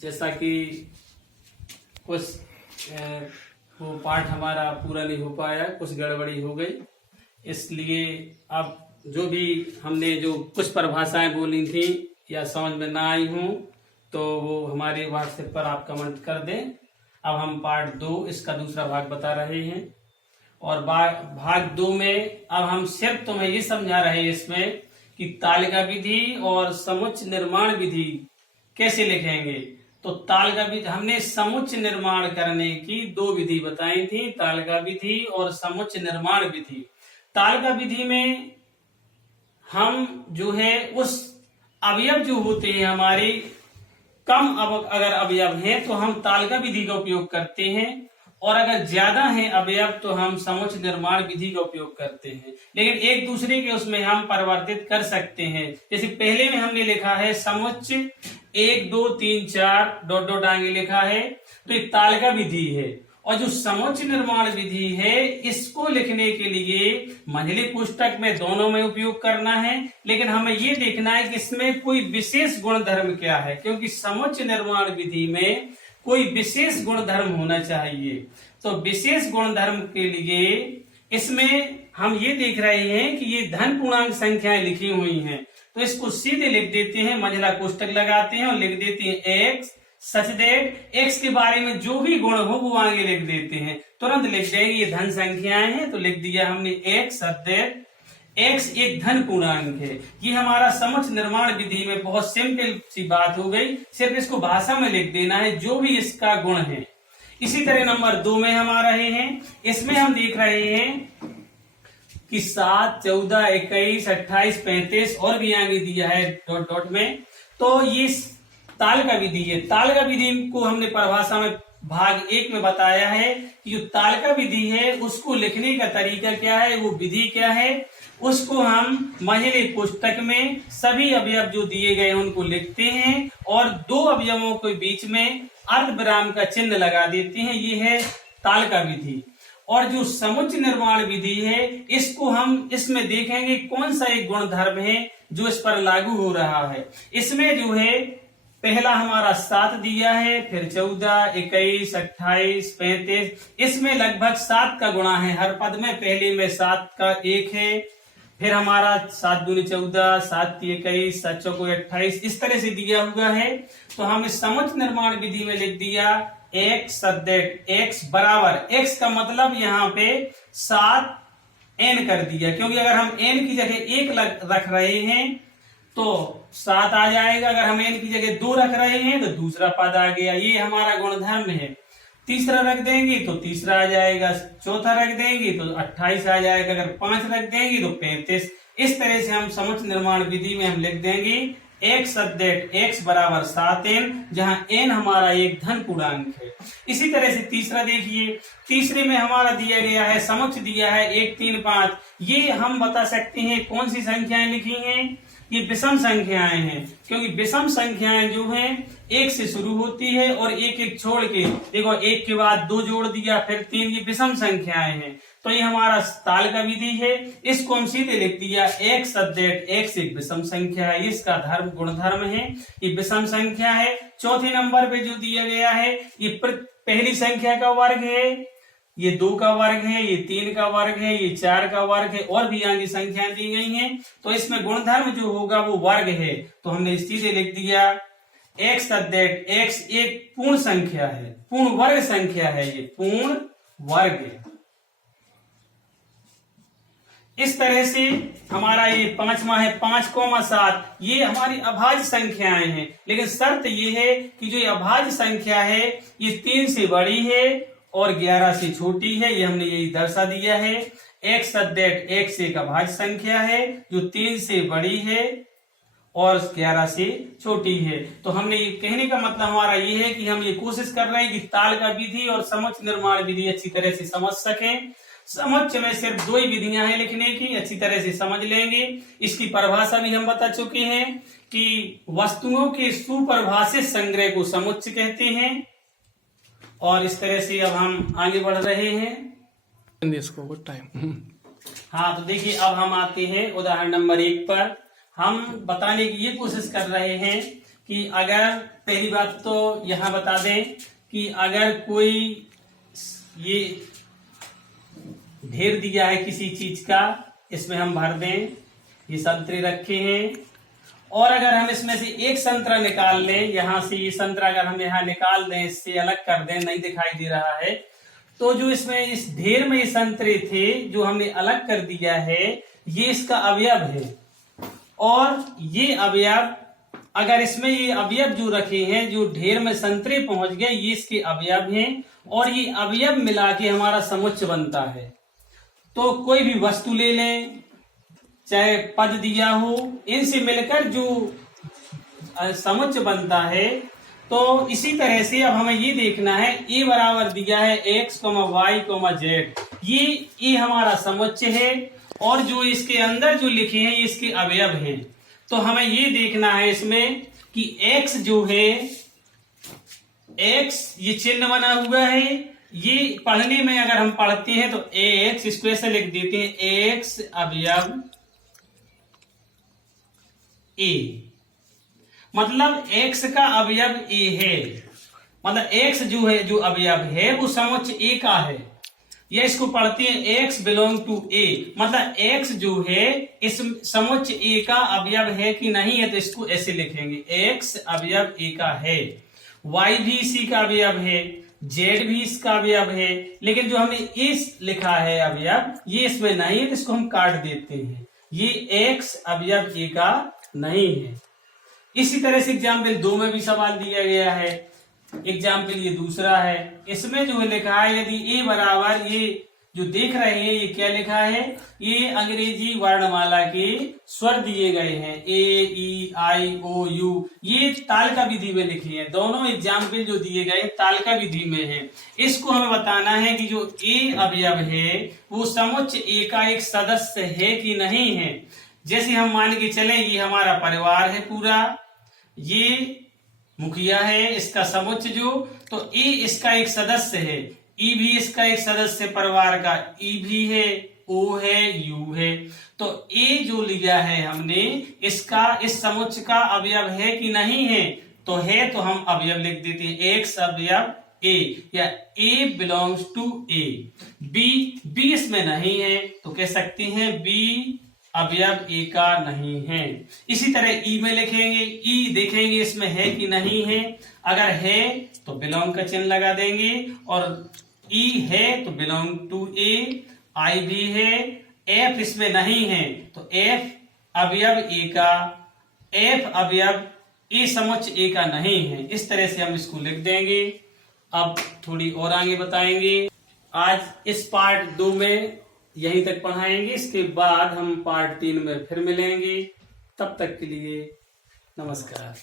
जैसा कि कुछ वो पाठ हमारा पूरा नहीं हो पाया, कुछ गड़बड़ी हो गई, इसलिए अब जो भी हमने जो कुछ परिभाषाएं बोली थी या समझ में ना आई हूं तो वो हमारे व्हाट्सएप पर आप कमेंट कर दें। अब हम पार्ट 2 इसका दूसरा भाग बता रहे हैं और भाग 2 में अब हम सिर्फ तुम्हें ये समझा रहे हैं इसमें कि तालिका विधि और समुच्चय निर्माण विधि कैसे लिखेंगे। तो तालिका विधि हमने समुच्चय निर्माण करने की 2 विधि बताई थी, तालिका विधि और समुच्चय निर्माण विधि। तालिका विधि में हम जो है उस अवयव जो होते हैं हमारे कम अगर अवयव हैं तो हम तालिका विधि का उपयोग करते हैं और अगर ज्यादा है अवयव तो हम समुच्चय निर्माण विधि का उपयोग करते हैं। लेकिन एक दूसरे के उसमें हम परिवर्तित कर सकते हैं। जैसे पहले में हमने लिखा है समुच्चय 1 2 3 4 डॉट डॉट आगे लिखा है तो ये तालिका विधि है। और जो समुच्चय निर्माण विधि है इसको लिखने के लिए मंझली पुस्तक में दोनों में उपयोग करना है, लेकिन हमें ये देखना है कि इसमें कोई विशेष गुण धर्म क्या है, क्योंकि समुच्चय निर्माण विधि में कोई विशेष गुण धर्म होना चाहिए। तो विशेष गुण धर्म के लिए इसमें हम ये देख रहे हैं कि ये धन पूर्णांक संख्याएं लिखी हुई हैं, तो इसको सीधे लिख देते हैं, मंझला कोष्टक लगाते हैं और लिख देते हैं एक्स सच दैट एक्स के बारे में जो भी गुण हो वो आगे लिख देते हैं, तुरंत लिख देंगे ये धन संख्याएं हैं तो लिख दिया हमने एक्स सच दैट एक्स एक धन पूर्णांक है। ये हमारा समुच्चय निर्माण विधि में बहुत सिंपल सी बात हो गई, सिर्फ इसको भाषा में लिख देना है जो भी इसका गुण है। इसी तरह नंबर 2 में हम आ रहे हैं, इसमें हम देख रहे हैं कि 7 14 21 28 35 और भी आगे दिया है डॉट डॉट में। तो ये तालिका विधि है। तालिका विधि को हमने परिभाषा में भाग 1 में बताया है कि जो तालिका विधि है उसको लिखने का तरीका क्या है, वो विधि क्या है, उसको हम मंझली पुस्तक में सभी अवयव जो दिए गए उनको लिखते हैं और 2 अवयवों के बीच में अर्धविराम का चिन्ह लगा देते हैं। ये है तालिका विधि। और जो समुच्चय निर्माण विधि है इसको हम इसमें देखेंगे कौन सा एक गुण धर्म है जो इस पर लागू हो रहा है। इसमें जो है पहला हमारा 7 दिया है, फिर 14 21 28 35, इसमें लगभग 7 का गुणा है हर पद में। पहले में 7 का 1 है, फिर हमारा 7 दूनी 14 7 21 7 चौको 28 इस तरह से दिया हुआ है। तो हम इस समुच्चय निर्माण विधि में लिख दिया एक्स सदैट एक्स बराबर, एक्स का मतलब यहाँ पे 7 n कर दिया, क्योंकि अगर हम n की जगह 1 रख रहे हैं तो 7 आ जाएगा, अगर हम n की जगह 2 रख रहे हैं तो दूसरा पद आ गया। ये हमारा गुणधर्म है। तीसरा रख देंगे तो तीसरा आ जाएगा, चौथा रख देंगे तो 28 आ जाएगा, अगर 5 रख देंगे तो 35। इस तरह से हम समुच्चय निर्माण विधि में हम लिख देंगे एक्स सदैट एक्स बराबर 7n, जहां n हमारा एक धन पूर्णांक है। इसी तरह से तीसरा देखिए, तीसरे में हमारा दिया गया है समुच्चय दिया है 1 3 5। ये हम बता सकते हैं कौन सी संख्याएं लिखी हैं, ये विषम संख्याएं हैं, क्योंकि विषम संख्याएं जो हैं 1 से शुरू होती है और 1 1 छोड़ के देखो 1 के बाद 2 जोड़ दिया फिर 3, ये विषम संख्याएं हैं। तो ये हमारा तालिका विधि है, इसको हम सीधे लिख दिया एक्स सदैट एक्स एक विषम संख्या है, इसका धर्म गुणधर्म है, ये विषम संख्या है। चौथे नंबर पे जो दिया गया है ये पहली संख्या का वर्ग है, ये 2 का वर्ग है, ये 3 का वर्ग है, ये 4 का वर्ग है और भी आगे संख्याएं दी गई हैं। तो इसमें गुणधर्म जो होगा वो वर्ग है, तो हमने सीधे लिख दिया एक्स सदैट एक्स एक पूर्ण संख्या है, पूर्ण वर्ग संख्या है, ये पूर्ण वर्ग है। इस तरह से हमारा ये 5वां है 5,7, ये हमारी अभाज्य संख्याएं हैं, लेकिन शर्त ये है कि जो ये अभाज्य संख्या है ये 3 से बड़ी है और 11 से छोटी है, ये हमने यही दर्शा दिया है। एक्स सदैट एक्स एक अभाज्य संख्या है जो 3 से बड़ी है और 11 से छोटी है। तो हमने ये कहने का मतलब हमारा ये है कि हम ये कोशिश कर रहे हैं कि तालिका विधि और समुच्चय निर्माण विधि अच्छी तरह से समझ सकें। समुच्चय में सिर्फ 2 ही विधियां हैं लिखने की, अच्छी तरह से समझ लेंगे। इसकी परिभाषा भी हम बता चुके हैं कि वस्तुओं के सुपरिभाषित संग्रह को समुच्चय कहते हैं। और इस तरह से अब हम आगे बढ़ रहे हैं। हाँ, तो देखिए अब हम आते हैं उदाहरण नंबर 1 पर। हम बताने की ये कोशिश कर रहे हैं कि अगर पहली बात तो यहाँ बता दें कि अगर कोई ये ढेर दिया है किसी चीज का, इसमें हम भर दें, ये संतरे रखे हैं, और अगर हम इसमें से एक संतरा निकाल लें, यहां से ये संतरा अगर हम यहाँ निकाल दें, इससे अलग कर दें, नहीं दिखाई दे रहा है, तो जो इसमें इस ढेर में ये संतरे थे जो हमने अलग कर दिया है, ये इसका अवयव है। और ये अवयव, अगर इसमें ये अवयव जो रखे हैं, जो ढेर में संतरे पहुंच गए, ये इसके अवयव हैं, और ये अवयव मिला के हमारा समुच्चय बनता है। तो कोई भी वस्तु ले लें, चाहे पद दिया हो, इनसे मिलकर जो समुच्चय बनता है। तो इसी तरह से अब हमें ये देखना है, ए बराबर दिया है x, y, z, ये हमारा समुच्चय है, और जो इसके अंदर जो लिखे हैं ये इसके अवयव हैं। तो हमें ये देखना है इसमें कि x जो है, x ये चिन्ह बना हुआ है, ये पढ़ने में अगर हम पढ़ते हैं तो ax, इसको ऐसे लिख देते हैं x अवयव a, मतलब x का अवयव a है, मतलब x जो है, जो अवयव है वो समुच्चय a का है। या इसको पढ़ते हैं x बिलोंग टू a, मतलब x जो है इस समुच्चय a का अवयव है कि नहीं है, तो इसको ऐसे लिखेंगे x अवयव a का है, y भी इसी का अवयव है, z भी इसका अवयव है, लेकिन जो हमने इस लिखा है अवयव, ये इसमें नहीं है, तो इसको हम काट देते हैं, ये x अवयव a का नहीं है। इसी तरह से एग्जाम्पल 2 में भी सवाल दिया गया है। एग्जाम्पल ये दूसरा है, इसमें जो है लिखा है, यदि ए बराबर, ये जो देख रहे हैं ये क्या लिखा है, ये अंग्रेजी वर्णमाला के स्वर दिए गए हैं, ए, ई, आई, ओ, यू, ये तालिका विधि में लिखी है। दोनों एग्जाम्पल जो दिए गए तालिका विधि में है। इसको हमें बताना है कि जो ए अवयव है वो समुच्चय ए का एक सदस्य है कि नहीं है। जैसे हम मान के चले, ये हमारा परिवार है पूरा, ये मुखिया है, इसका समुच्चय जो, तो ए इसका एक सदस्य है, ई भी इसका एक सदस्य परिवार का, ई भी है, ओ है, यू है। तो ए जो लिया है हमने, इसका इस समुच्चय का अवयव है कि नहीं है, तो है, तो हम अवयव लिख देते हैं एक्स अवयव ए, या ए बिलोंग्स टू ए। बी इसमें नहीं है, तो कह सकते हैं बी अवयव ए का नहीं है। इसी तरह ई में लिखेंगे, ई देखेंगे इसमें है कि नहीं है, अगर है तो बिलोंग का चिन्ह लगा देंगे, और ई है तो बिलोंग टू ए, आई भी है, एफ इसमें नहीं है तो एफ अवयव ए का, एफ अवयव ए समुच्चय ए का नहीं है। इस तरह से हम इसको लिख देंगे। अब थोड़ी और आगे बताएंगे। आज इस पार्ट 2 में यहीं तक पढ़ाएंगे, इसके बाद हम पार्ट 3 में फिर मिलेंगे। तब तक के लिए नमस्कार।